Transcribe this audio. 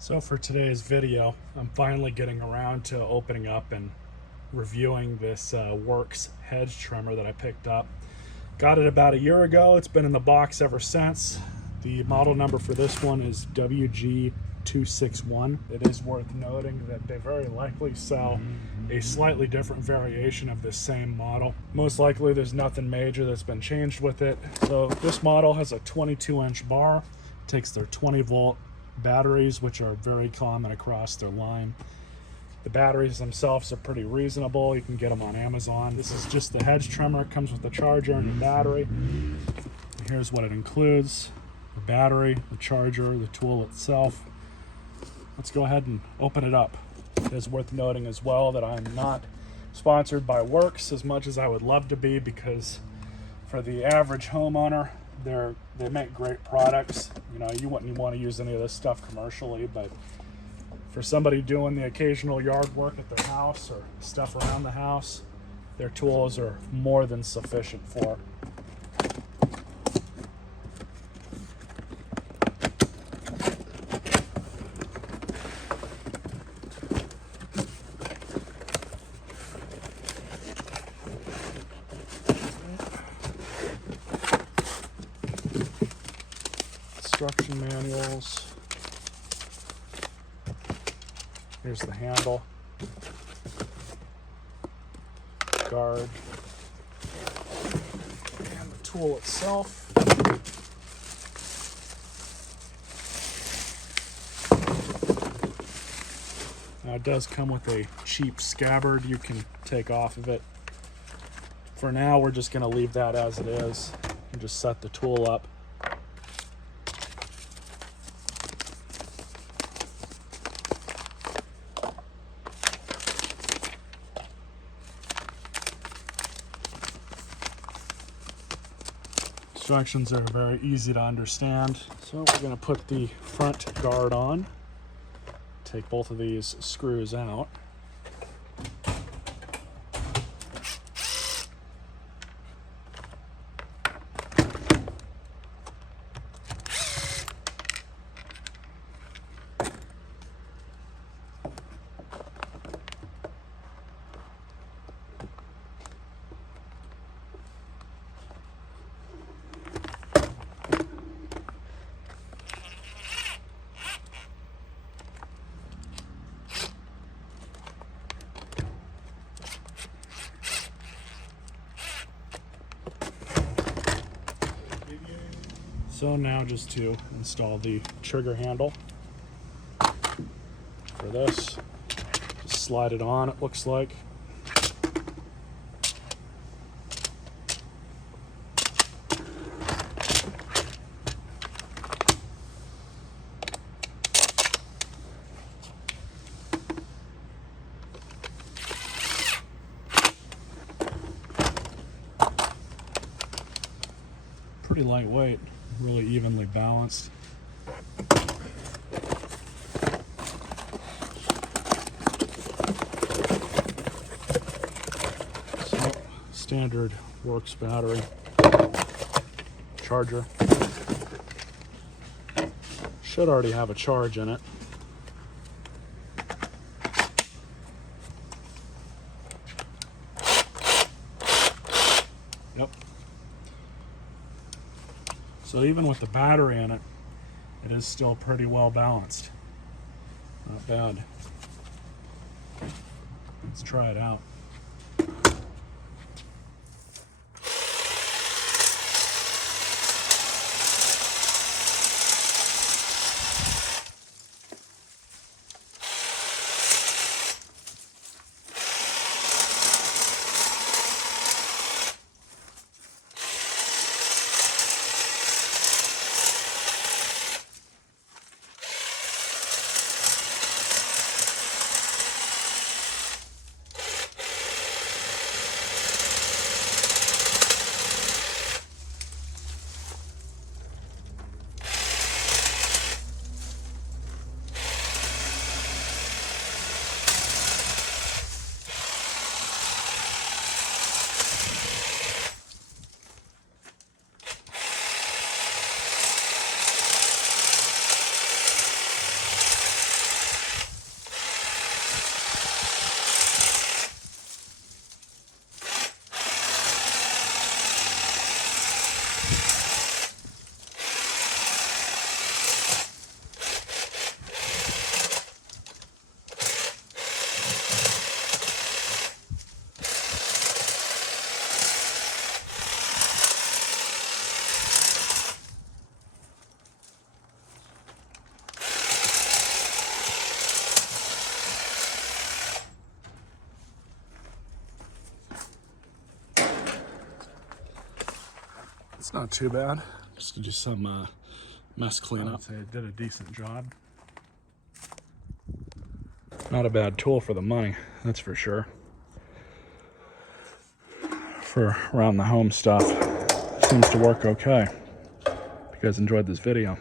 So for today's video, I'm finally getting around to opening up and reviewing this Worx hedge trimmer that I picked up. Got it about a year ago. It's been in the box ever since. The model number for this one is WG261. It is worth noting that they very likely sell a slightly different variation of this same model. Most likely there's nothing major that's been changed with it. So this model has a 22-inch bar, takes their 20-volt batteries, which are very common across their line. The batteries themselves are pretty reasonable. You can get them on Amazon. This is just the hedge trimmer. It comes with the charger and the battery. Here's what it includes: the battery, the charger, the tool itself. Let's go ahead and open it up. It is worth noting as well that I'm not sponsored by Worx as much as I would love to be, because for the average homeowner, they make great products. You know, you wouldn't want to use any of this stuff commercially, but for somebody doing the occasional yard work at their house or stuff around the house, their tools are more than sufficient for. Instruction manuals. Here's the handle, guard, and the tool itself. Now it does come with a cheap scabbard you can take off of it. For now, we're just going to leave that as it is and just set the tool up. Instructions are very easy to understand. So we're going to put the front guard on, take both of these screws out. So now just to install the trigger handle for this, just slide it on, it looks like. Pretty lightweight. Really evenly balanced. So, standard Worx battery, charger. Should already have a charge in it. Yep. So even with the battery in it, it is still pretty well balanced. Not bad. Let's try it out. It's not too bad. Just to do some mess cleanup. I'd say it did a decent job. Not a bad tool for the money, that's for sure. For around the home stuff, seems to work okay. If you guys enjoyed this video,